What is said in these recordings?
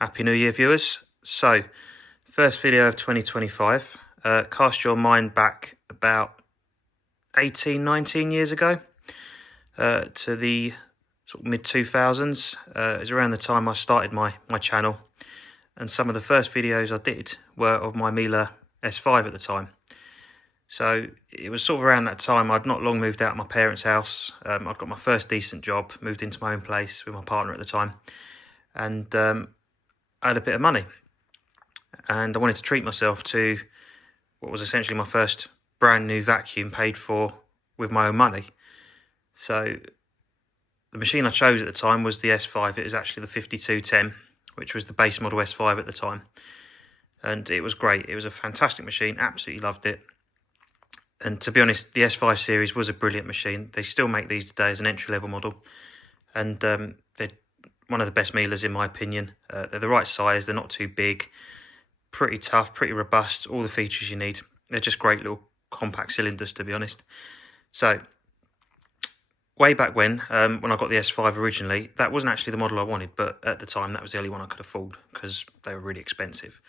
Happy New Year, viewers. So, first video of 2025. Cast your mind back about 18, 19 years ago to the sort of mid-2000s. It was around the time I started my channel, and some of the first videos I did were of my Miele S5 at the time. So it was sort of around that time I'd not long moved out of my parents' house. I'd got my first decent job, moved into my own place with my partner at the time, and I had a bit of money, and I wanted to treat myself to what was essentially my first brand new vacuum paid for with my own money. So the machine I chose at the time was the S5. It was actually the 5210, which was the base model S5 at the time, and it was great. It was a fantastic machine, absolutely loved it. And to be honest, the S5 series was a brilliant machine. They still make these today as an entry-level model, and they're one of the best Mieles in my opinion. They're the right size, they're not too big, pretty tough, pretty robust, all the features you need. They're just great little compact cylinders, to be honest. So way back when I got the S5 originally, that wasn't actually the model I wanted, but at the time that was the only one I could afford because they were really expensive.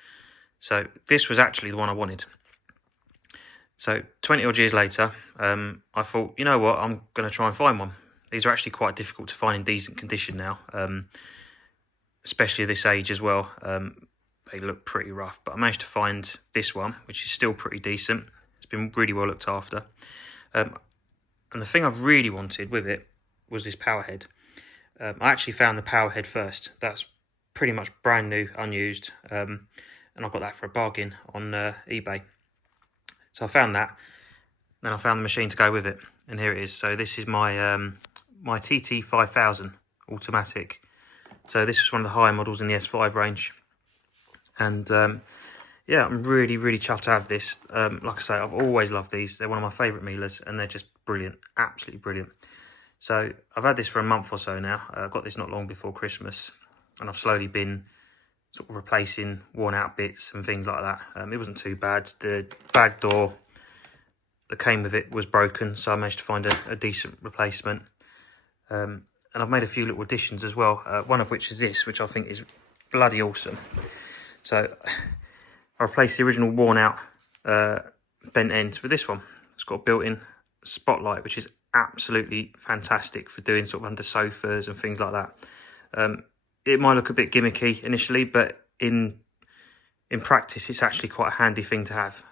So this was actually the one I wanted. So 20 odd years later, I thought, you know what, I'm going to try and find one. These are actually quite difficult to find in decent condition now, especially at this age as well. They look pretty rough, but I managed to find this one, which is still pretty decent. It's been really well looked after. And the thing I've really wanted with it was this power head. I actually found the power head first. That's pretty much brand new, unused, and I got that for a bargain on eBay. So I found that, then I found the machine to go with it, and here it is. So this is my my TT5000 automatic. So this is one of the higher models in the S5 range, and yeah, I'm really chuffed to have this. Like I say, I've always loved these. They're one of my favourite Mieles, and they're just brilliant, absolutely brilliant. So I've had this for a month or so now. I got this not long before Christmas, and I've slowly been sort of replacing worn out bits and things like that. It wasn't too bad. The bag door that came with it was broken, so I managed to find a decent replacement. And I've made a few little additions as well, one of which is this, which I think is bloody awesome. So I replaced the original worn out bent end with this one. It's got a built-in spotlight, which is absolutely fantastic for doing sort of under sofas and things like that. It might look a bit gimmicky initially, but in practice it's actually quite a handy thing to have.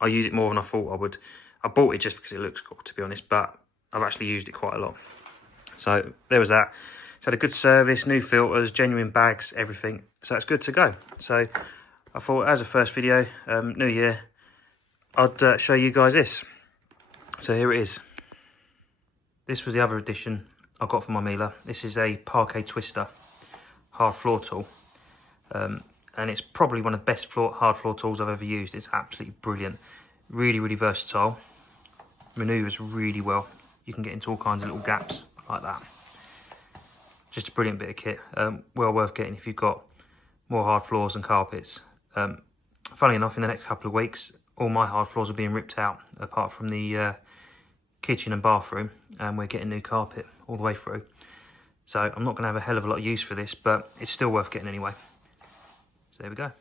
I use it more than I thought I would. I bought it just because it looks cool, to be honest, but I've actually used it quite a lot. So there was that. It's had a good service, new filters, genuine bags, everything. So it's good to go. So I thought, as a first video, New Year, I'd show you guys this. So here it is. This was the other edition I got for my Miele. This is a parquet twister hard floor tool. And it's probably one of the best hard floor tools I've ever used. It's absolutely brilliant. Really versatile. Manoeuvres really well. You can get into all kinds of little gaps like that. Just a brilliant bit of kit. Well worth getting if you've got more hard floors and carpets. Funnily enough, in the next couple of weeks, all my hard floors are being ripped out, apart from the kitchen and bathroom, and we're getting new carpet all the way through. So I'm not going to have a hell of a lot of use for this, but it's still worth getting anyway. So there we go.